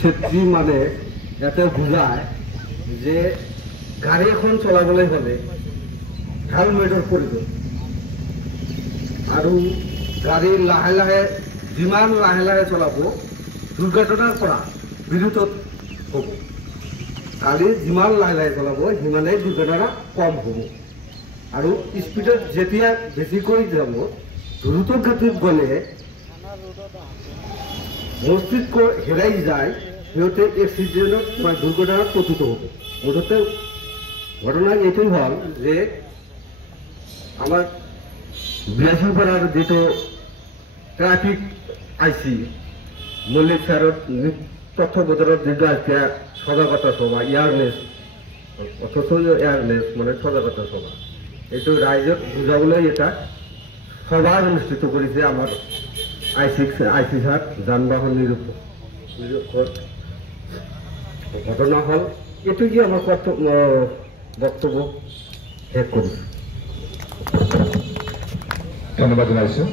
Safety মানে ইয়াতে বুজায় যে গাড়ী এখন চলাবলৈ হ'লে হেলমেটৰ প্ৰয়োজন আৰু গাড়ী লাহে লাহে যিমান লাহে লাহে চলাব দুৰ্ঘটনাৰ পৰা বিৰত হ'ব। গাড়ী যিমান লাহে লাহে চলাব সিমানেই দুৰ্ঘটনা কম হ'ব। আৰু স্পীডত যেতিয়া বেছি কৰি যাব দ্ৰুত গতিত গ'লে মস্তিষ্ক হেৰাই যায়, সিহঁতে এক্সিডেণ্টত বা দুৰ্ঘটনাত পতিত হ'ব। মুঠতে ঘটনা এইটোই হ'ল যে আমাৰ বিয়াশীপাৰাৰ যিটো ট্ৰাফিক আইচি মল্লিক ছাৰত তথ্যবজাৰত যিটো এতিয়া সজাগতা সভা এয়াৰনেছ অথচ এয়াৰনেছ মানে সজাগতা সভা, এইটো ৰাইজক বুজাবলৈ এটা সভা অনুষ্ঠিত কৰিছে আমাৰ আইচি ছাৰ যান বাহন নিৰূপক। ঘটনা হ'ল এইটো কি আমাৰ বক্তব্য শেষ কৰিছে। ধন্যবাদ জনাইছোঁ।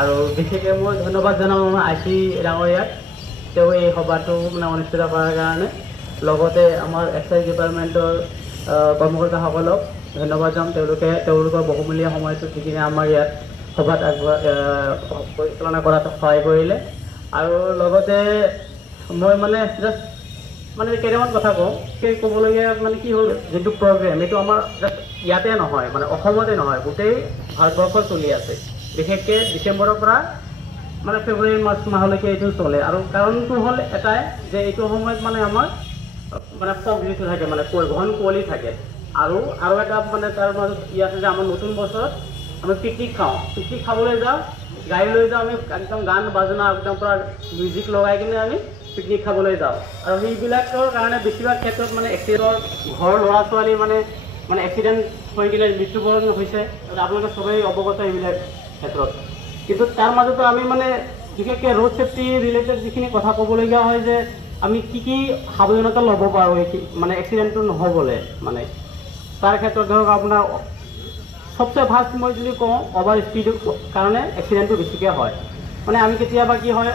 আৰু বিশেষকৈ মই ধন্যবাদ জনাওঁ আমাৰ আইচি ডাঙৰীয়াক, তেওঁ এই সভাটো মানে অনুষ্ঠিত কৰাৰ কাৰণে। লগতে আমাৰ এক্সাইজ ডিপাৰ্টমেণ্টৰ কৰ্মকৰ্তাসকলক ধন্যবাদ জনাম, তেওঁলোকৰ বহুমূলীয়া সময়টো দি কিনে আমাৰ ইয়াত সভাত পৰিচালনা কৰাত সহায় কৰিলে। আৰু লগতে মই মানে জাষ্ট মানে কেইটামান কথা কওঁ। ক'বলগীয়া মানে কি হ'ল, যিটো প্ৰগ্ৰেম এইটো আমাৰ জাষ্ট ইয়াতে নহয়, মানে অসমতে নহয়, গোটেই ভাৰতবৰ্ষত চলি আছে। বিশেষকৈ ডিচেম্বৰৰ পৰা মানে ফেব্ৰুৱাৰী মাহলৈকে এইটো চলে। আৰু কাৰণটো হ'ল এটাই যে এইটো সময়ত মানে আমাৰ মানে ফগ যিটো থাকে মানে ঘন কুঁৱলী থাকে। আৰু এটা মানে তাৰ মাজত ই আছে যে আমাৰ নতুন বছৰত আমি পিকনিক খাওঁ, পিকনিক খাবলৈ যাওঁ, গাড়ী লৈ যাওঁ, আমি একদম গান বাজনা একদম পূৰা মিউজিক লগাই কিনে আমি পিকনিক খাবলৈ যাওঁ। আৰু সেইবিলাকৰ কাৰণে বেছিভাগ ক্ষেত্ৰত মানে এক্সিডেণ্টৰ ঘৰৰ ল'ৰা ছোৱালী মানে এক্সিডেণ্ট হৈ কিনে মৃত্যুবৰণ হৈছে। আপোনালোকে চবেই অৱগত এইবিলাক ক্ষেত্ৰত। কিন্তু তাৰ মাজতো আমি মানে বিশেষকৈ ৰোড ছেফটি ৰিলেটেড যিখিনি কথা ক'বলগীয়া হয় যে আমি কি সাৱধানতা ল'ব পাৰোঁ মানে এক্সিডেণ্টটো নহ'বলৈ। মানে তাৰ ক্ষেত্ৰত ধৰক আপোনাৰ সবচে ফাৰ্ষ্ট মই যদি কওঁ অভাৰ স্পীডৰ কাৰণে এক্সিডেণ্টটো বেছিকৈ হয়। মানে আমি কেতিয়াবা কি হয়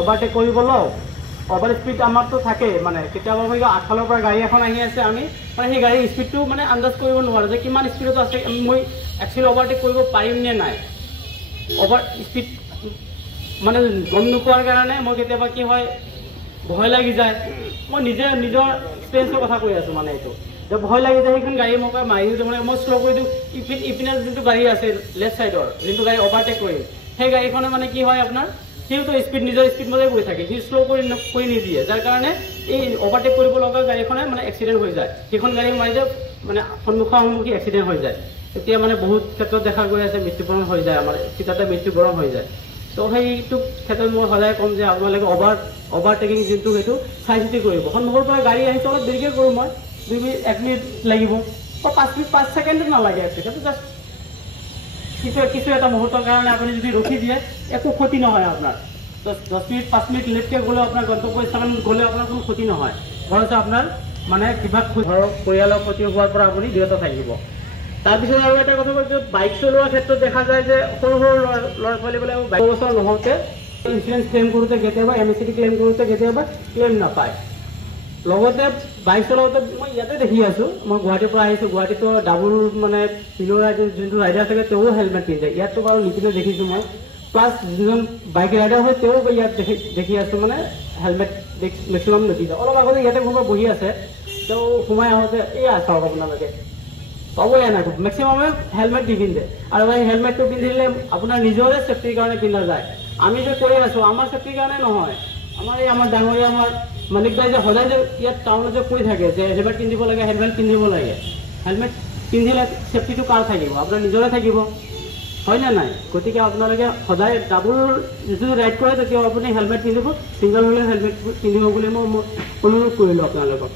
অভাৰটেক কৰিব লওঁ, অভাৰ স্পীড আমাৰতো থাকেই, মানে কেতিয়াবা মই আগফালৰ পৰা গাড়ী এখন আহি আছে, আমি মানে সেই গাড়ীৰ স্পীডটো মানে আন্দাজ কৰিব নোৱাৰোঁ যে কিমান স্পীডত আছে, মই একচুৱেলি অভাৰটেক কৰিব পাৰিম নে নাই। অভাৰ স্পীড মানে গম নোপোৱাৰ কাৰণে মই কেতিয়াবা কি হয় ভয় লাগি যায়। মই নিজৰ এক্সপিৰিয়েঞ্চৰ কথা কৈ আছোঁ। মানে এইটো যে ভয় লাগি যায়, সেইখন গাড়ী মই মাৰি দিওঁ, মানে মই শ্ল' কৰি দিওঁ। ইপিনে যোনটো গাড়ী আছে লেফ্ট ছাইডৰ যোনটো গাড়ী অভাৰটেক কৰিম, সেই গাড়ীখনে মানে কি হয় আপোনাৰ সিওতো নিজৰ স্পীড মতে গৈ থাকে, সি শ্ল' কৰি নিদিয়ে, যাৰ কাৰণে এই অভাৰটেক কৰিব লগা গাড়ীখনে মানে এক্সিডেণ্ট হৈ যায়। সেইখন গাড়ী মাৰিলে মানে সন্মুখী এক্সিডেণ্ট হৈ যায়। এতিয়া মানে বহুত ক্ষেত্ৰত দেখা গৈ আছে মৃত্যুবৰণ হৈ যায়, আমাৰ চিটাতে মৃত্যুবৰণ হৈ যায়। তো সেইটো ক্ষেত্ৰত মই সদায় ক'ম যে আপোনালোকে অভাৰটেকিং যোনটো সেইটো চাই চিতি কৰিব। সন্মুখৰ পৰা গাড়ী আহিছে অলপ দেৰিকৈ কৰোঁ, মই 2 মিনিট 1 মিনিট লাগিব বা 5 ছেকেণ্ডো নালাগে। সেইটো জাষ্ট কিছু এটা মুহূৰ্তৰ কাৰণে আপুনি যদি ৰখি দিয়ে একো ক্ষতি নহয় আপোনাৰ। 10 মিনিট 5 মিনিট লেটকৈ গ'লেও আপোনাৰ গন্তব্যস্থানত গ'লেও আপোনাৰ কোনো ক্ষতি নহয়, বৰঞ্চ আপোনাৰ মানে কিবা ঘৰৰ পৰিয়ালৰ ক্ষতি হোৱাৰ পৰা আপুনি বিৰত থাকিব। তাৰপিছত আৰু এটা কথা কৈছোঁ, বাইক চলোৱাৰ ক্ষেত্ৰত দেখা যায় যে সৰু ল'ৰা ছোৱালীবিলাকে 22 বছৰ নহওঁতে ইঞ্চুৰেঞ্চ ক্লেইম কৰোঁতে কেতিয়াবা MSCT ক্লেইম কৰোঁতে কেতিয়াবা ক্লেইম নাপায়। লগতে বাইক চলাওঁতে মই ইয়াতে দেখি আছোঁ, মই গুৱাহাটীৰ পৰা আহিছোঁ, গুৱাহাটীতো ডাবুল মানে পিলৰ যোনটো ৰাইডাৰ থাকে তেওঁ হেলমেট পিন্ধে, ইয়াততো বাৰু নিপিন্ধে দেখিছোঁ মই। প্লাছ যিজন বাইক ৰাইডাৰ হয় তেওঁ ইয়াত দেখি আছোঁ মানে হেলমেট মেক্সিমাম নিপিন্ধে। অলপ আগতে ইয়াতে কোনোবা বহি আছে, তেওঁ সোমাই আহোঁতে এয়া চাওক আপোনালোকে পাবই নাই, মেক্সিমামে হেলমেট নিপিন্ধে। আৰু এই হেলমেটটো পিন্ধিলে আপোনাৰ নিজৰে ছেফটিৰ কাৰণে পিন্ধা যায়। আমি যে কৈ আছোঁ আমাৰ ছেফটিৰ কাৰণে নহয়, আমাৰ ডাঙৰীয়া আমাৰ মালিক ভাই যে সদায় যে ইয়াত টাউনত যে কৈ থাকে যে হেলমেট পিন্ধিব লাগে, হেলমেট পিন্ধিব লাগে। হেলমেট পিন্ধিলে ছেফটিটো কাৰ থাকিব? আপোনাৰ নিজৰে থাকিব, হয়নে নাই? গতিকে আপোনালোকে সদায় ডাবুল যদি ৰাইড কৰে তেতিয়াও আপুনি হেলমেট পিন্ধিব, ছিংগল হ'লে হেলমেট পিন্ধিব বুলি মই অনুৰোধ কৰিলোঁ আপোনালোকক।